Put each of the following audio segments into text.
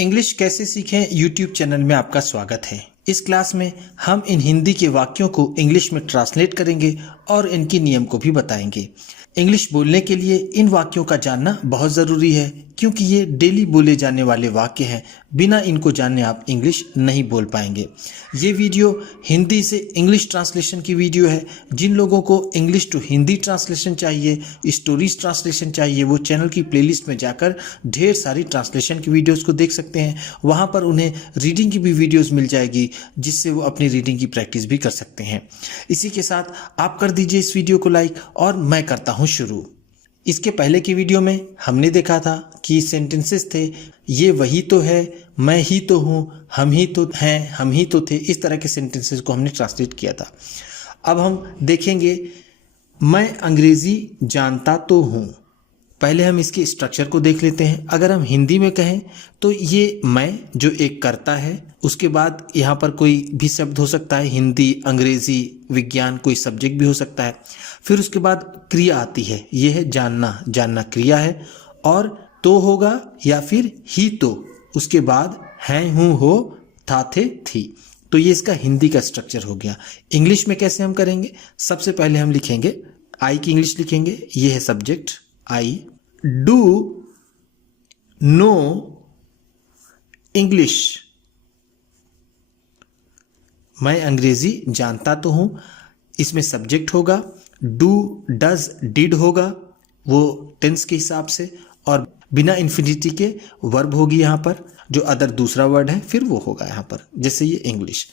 English कैसे सीखें YouTube channel में आपका स्वागत है। इस क्लास में हम इन हिंदी के वाक्यों को इंग्लिश में ट्रांसलेट करेंगे और इनके नियम को भी बताएंगे। इंग्लिश बोलने के लिए इन वाक्यों का जानना बहुत ज़रूरी है क्योंकि ये डेली बोले जाने वाले वाक्य हैं। बिना इनको जाने आप इंग्लिश नहीं बोल पाएंगे। ये वीडियो हिंदी से इंग्लिश ट्रांसलेशन की वीडियो है। जिन लोगों को इंग्लिश टू हिंदी ट्रांसलेशन चाहिए, स्टोरीज ट्रांसलेशन चाहिए, वो चैनल की प्लेलिस्ट में जाकर ढेर सारी ट्रांसलेशन की वीडियोज़ को देख सकते हैं। वहाँ पर उन्हें रीडिंग की भी वीडियोज़ मिल जाएगी जिससे वो अपनी रीडिंग की प्रैक्टिस भी कर सकते हैं। इसी के साथ आप कर दीजिए इस वीडियो को लाइक और मैं करता हूँ शुरू। इसके पहले की वीडियो में हमने देखा था कि सेंटेंसेस थे, ये वही तो है, मैं ही तो हूँ, हम ही तो हैं, हम ही तो थे। इस तरह के सेंटेंसेस को हमने ट्रांसलेट किया था। अब हम देखेंगे मैं अंग्रेज़ी जानता तो हूँ। पहले हम इसके स्ट्रक्चर को देख लेते हैं। अगर हम हिंदी में कहें तो ये मैं जो एक कर्ता है, उसके बाद यहाँ पर कोई भी शब्द हो सकता है, हिंदी, अंग्रेज़ी, विज्ञान, कोई सब्जेक्ट भी हो सकता है। फिर उसके बाद क्रिया आती है, ये है जानना, जानना क्रिया है, और तो होगा या फिर ही तो, उसके बाद हैं, हूँ, हो, था, थे, थी। तो ये इसका हिंदी का स्ट्रक्चर हो गया। इंग्लिश में कैसे हम करेंगे? सबसे पहले हम लिखेंगे आई की इंग्लिश लिखेंगे, ये है subject I. Do know English, मैं अंग्रेजी जानता तो हूं, इसमें सब्जेक्ट होगा, डू, डज, डिड होगा वो टेंस के हिसाब से, और बिना इन्फिनिटी के वर्ब होगी यहाँ पर, जो अदर दूसरा वर्ड है फिर वो होगा यहाँ पर, जैसे ये English.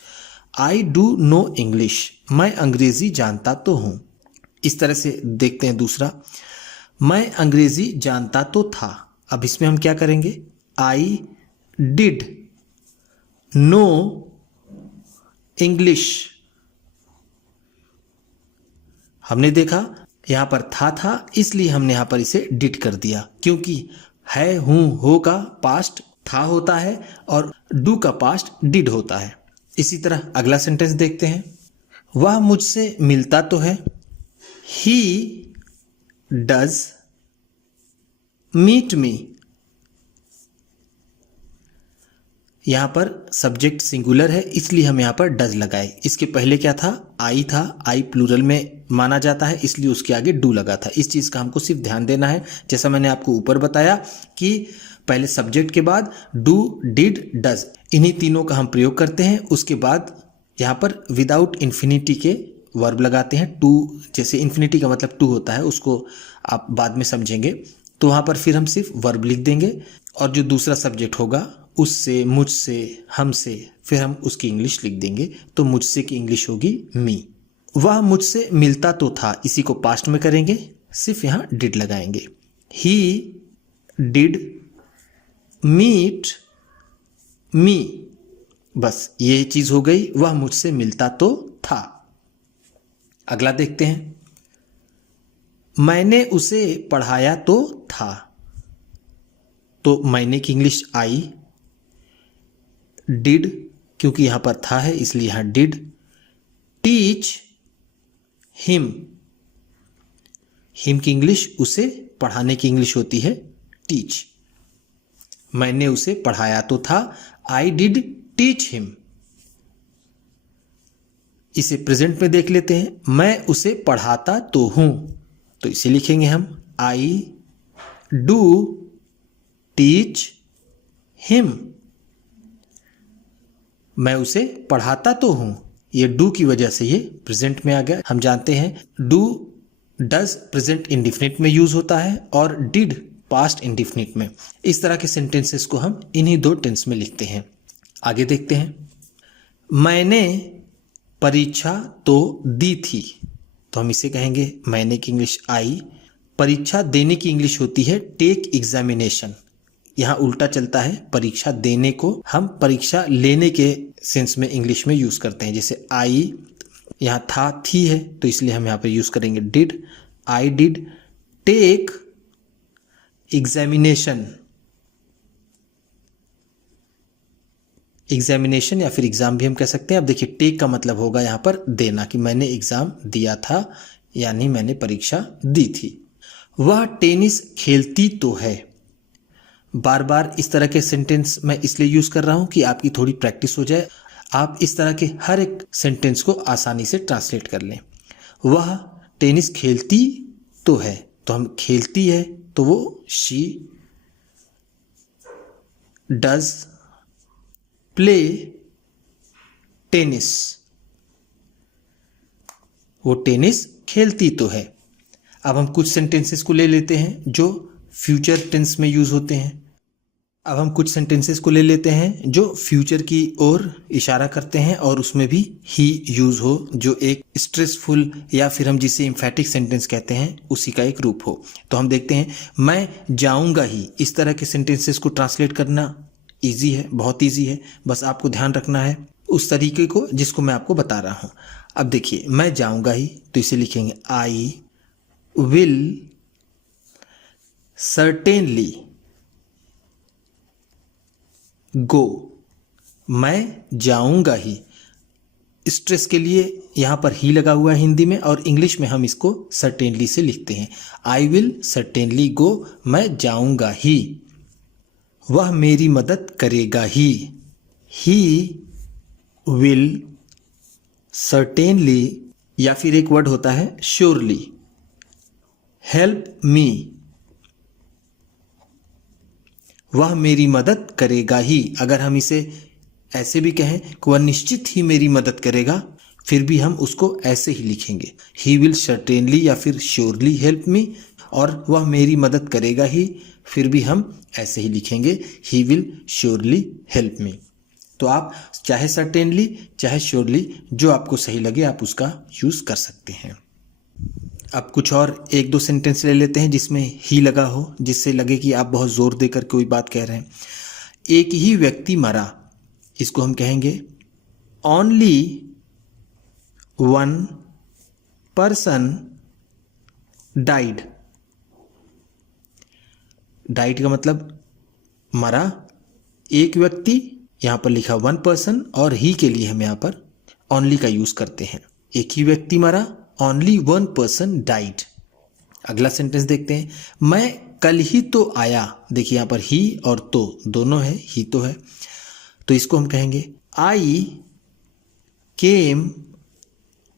I do know English, मैं अंग्रेजी जानता तो हूँ। इस तरह से देखते हैं दूसरा, मैं अंग्रेजी जानता तो था। अब इसमें हम क्या करेंगे? I did know English. हमने देखा यहां पर था इसलिए हमने यहां पर इसे डिड कर दिया, क्योंकि है, हूं, हो का पास्ट था होता है और डू का पास्ट डिड होता है। इसी तरह अगला सेंटेंस देखते हैं, वह मुझसे मिलता तो है, ही डज मीट मी। यहां पर सब्जेक्ट सिंगुलर है इसलिए हम यहां पर डज लगाए। इसके पहले क्या था? आई था, आई प्लूरल में माना जाता है इसलिए उसके आगे डू लगा था। इस चीज़ का हमको सिर्फ ध्यान देना है, जैसा मैंने आपको ऊपर बताया कि पहले सब्जेक्ट के बाद डू, डिड, डज, इन्हीं तीनों का हम प्रयोग करते हैं। उसके बाद यहाँ पर विदाउट इन्फिनिटी के वर्ब लगाते हैं। टू, जैसे इन्फिनिटी का मतलब टू होता है, उसको आप बाद में समझेंगे। तो वहाँ पर फिर हम सिर्फ वर्ब लिख देंगे और जो दूसरा सब्जेक्ट होगा उससे, मुझसे, हमसे, फिर हम उसकी इंग्लिश लिख देंगे। तो मुझसे की इंग्लिश होगी मी। वह मुझसे मिलता तो था, इसी को पास्ट में करेंगे, सिर्फ यहाँ डिड लगाएंगे। ही डिड मीट मी, बस ये चीज़ हो गई, वह मुझसे मिलता तो था। अगला देखते हैं, मैंने उसे पढ़ाया तो था। तो मैंने की इंग्लिश आई, डिड, क्योंकि यहां पर था है इसलिए यहां डिड, टीच हिम, हिम की इंग्लिश, उसे पढ़ाने की इंग्लिश होती है टीच। मैंने उसे पढ़ाया तो था, आई डिड टीच हिम। इसे प्रेजेंट में देख लेते हैं, मैं उसे पढ़ाता तो हूं, तो इसे लिखेंगे हम आई डू टीच हिम। मैं उसे पढ़ाता तो हूं, ये डू की वजह से ये प्रेजेंट में आ गया। हम जानते हैं डू, डज प्रेजेंट इंडिफिनिट में यूज होता है और डिड पास्ट इंडिफिनिट में। इस तरह के सेंटेंसेस को हम इन्हीं दो टेंस में लिखते हैं। आगे देखते हैं, मैंने परीक्षा तो दी थी। तो हम इसे कहेंगे मैंने की इंग्लिश आई, परीक्षा देने की इंग्लिश होती है टेक एग्जामिनेशन। यहाँ उल्टा चलता है, परीक्षा देने को हम परीक्षा लेने के सेंस में इंग्लिश में यूज करते हैं। जैसे आई यहाँ था, थी है, तो इसलिए हम यहाँ पे यूज करेंगे did. I did take examination, examination या फिर एग्जाम भी हम कह सकते हैं। अब देखिए टेक का मतलब होगा यहाँ पर देना, कि मैंने एग्जाम दिया था यानी मैंने परीक्षा दी थी। वह टेनिस खेलती तो है, बार बार इस तरह के सेंटेंस मैं इसलिए यूज़ कर रहा हूँ कि आपकी थोड़ी प्रैक्टिस हो जाए, आप इस तरह के हर एक सेंटेंस को आसानी से ट्रांसलेट कर लें। वह टेनिस खेलती तो है, तो हम खेलती है तो वो शी डज प्ले टेनिस, वो टेनिस खेलती तो है। अब हम कुछ सेंटेंसेस को ले लेते हैं जो फ्यूचर टेंस में यूज़ होते हैं। अब हम कुछ सेंटेंसेस को ले लेते हैं जो फ्यूचर की ओर इशारा करते हैं और उसमें भी ही यूज़ हो, जो एक स्ट्रेसफुल या फिर हम जिसे एम्फैटिक सेंटेंस कहते हैं उसी का एक रूप हो। तो हम देखते हैं, मैं जाऊंगा ही। इस तरह के सेंटेंसेस को ट्रांसलेट करना ईजी है, बहुत ईजी है। बस आपको ध्यान रखना है उस तरीके को जिसको मैं आपको बता रहा हूँ। अब देखिए, मैं जाऊंगा ही तो इसे लिखेंगे आई विल सर्टेनली गो। मैं जाऊंगा ही, स्ट्रेस के लिए यहाँ पर ही लगा हुआ है हिंदी में, और इंग्लिश में हम इसको सर्टेनली से लिखते हैं। आई विल सर्टेनली गो, मैं जाऊंगा ही। वह मेरी मदद करेगा ही, ही विल सर्टेनली, या फिर एक वर्ड होता है श्योरली, हेल्प मी। वह मेरी मदद करेगा ही, अगर हम इसे ऐसे भी कहें कि वह निश्चित ही मेरी मदद करेगा, फिर भी हम उसको ऐसे ही लिखेंगे, ही विल सर्टेनली या फिर श्योरली हेल्प मी, और वह मेरी मदद करेगा ही, फिर भी हम ऐसे ही लिखेंगे, he will surely help me. तो आप चाहे सर्टेनली चाहे श्योरली, जो आपको सही लगे आप उसका यूज़ कर सकते हैं। अब कुछ और एक दो सेंटेंस ले लेते हैं जिसमें ही लगा हो, जिससे लगे कि आप बहुत ज़ोर देकर कोई बात कह रहे हैं। एक ही व्यक्ति मरा, इसको हम कहेंगे only one person died. Died का मतलब मरा, एक व्यक्ति, यहाँ पर लिखा वन पर्सन, और ही के लिए हम यहाँ पर ओनली का यूज़ करते हैं। एक ही व्यक्ति मरा, ओनली वन पर्सन डाइड। अगला सेंटेंस देखते हैं, मैं कल ही तो आया। देखिए यहाँ पर ही और तो दोनों है, ही तो है, तो इसको हम कहेंगे आई केम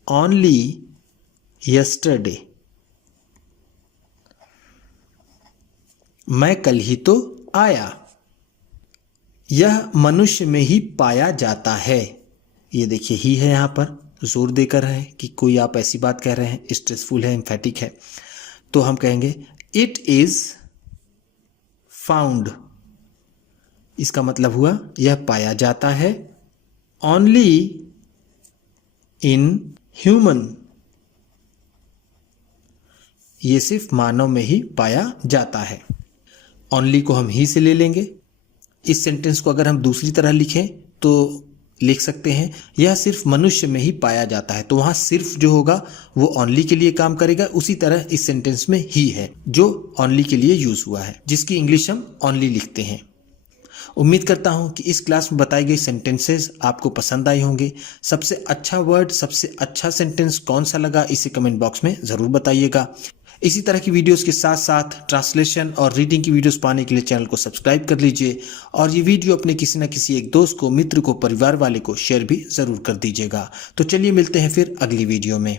ओनली यस्टरडे। मैं कल ही तो आया। यह मनुष्य में ही पाया जाता है। ये देखिए ही है, यहाँ पर जोर देकर है कि कोई आप ऐसी बात कह रहे हैं, स्ट्रेसफुल है, एम्फैटिक है, तो हम कहेंगे इट इज फाउंड। इसका मतलब हुआ यह पाया जाता है ओनली इन ह्यूमन, ये सिर्फ मानव में ही पाया जाता है। ओनली को हम ही से ले लेंगे। इस सेंटेंस को अगर हम दूसरी तरह लिखें तो लिख सकते हैं यह सिर्फ मनुष्य में ही पाया जाता है, तो वहाँ सिर्फ जो होगा वो ओनली के लिए काम करेगा। उसी तरह इस सेंटेंस में ही है जो ओनली के लिए यूज हुआ है, जिसकी इंग्लिश हम ओनली लिखते हैं। उम्मीद करता हूँ कि इस क्लास में बताई गई सेंटेंसेस आपको पसंद आई होंगे। सबसे अच्छा वर्ड, सबसे अच्छा सेंटेंस कौन सा लगा इसे कमेंट बॉक्स में ज़रूर बताइएगा। इसी तरह की वीडियोस के साथ साथ ट्रांसलेशन और रीडिंग की वीडियोस पाने के लिए चैनल को सब्सक्राइब कर लीजिए, और ये वीडियो अपने किसी न किसी एक दोस्त को, मित्र को, परिवार वाले को शेयर भी ज़रूर कर दीजिएगा। तो चलिए मिलते हैं फिर अगली वीडियो में।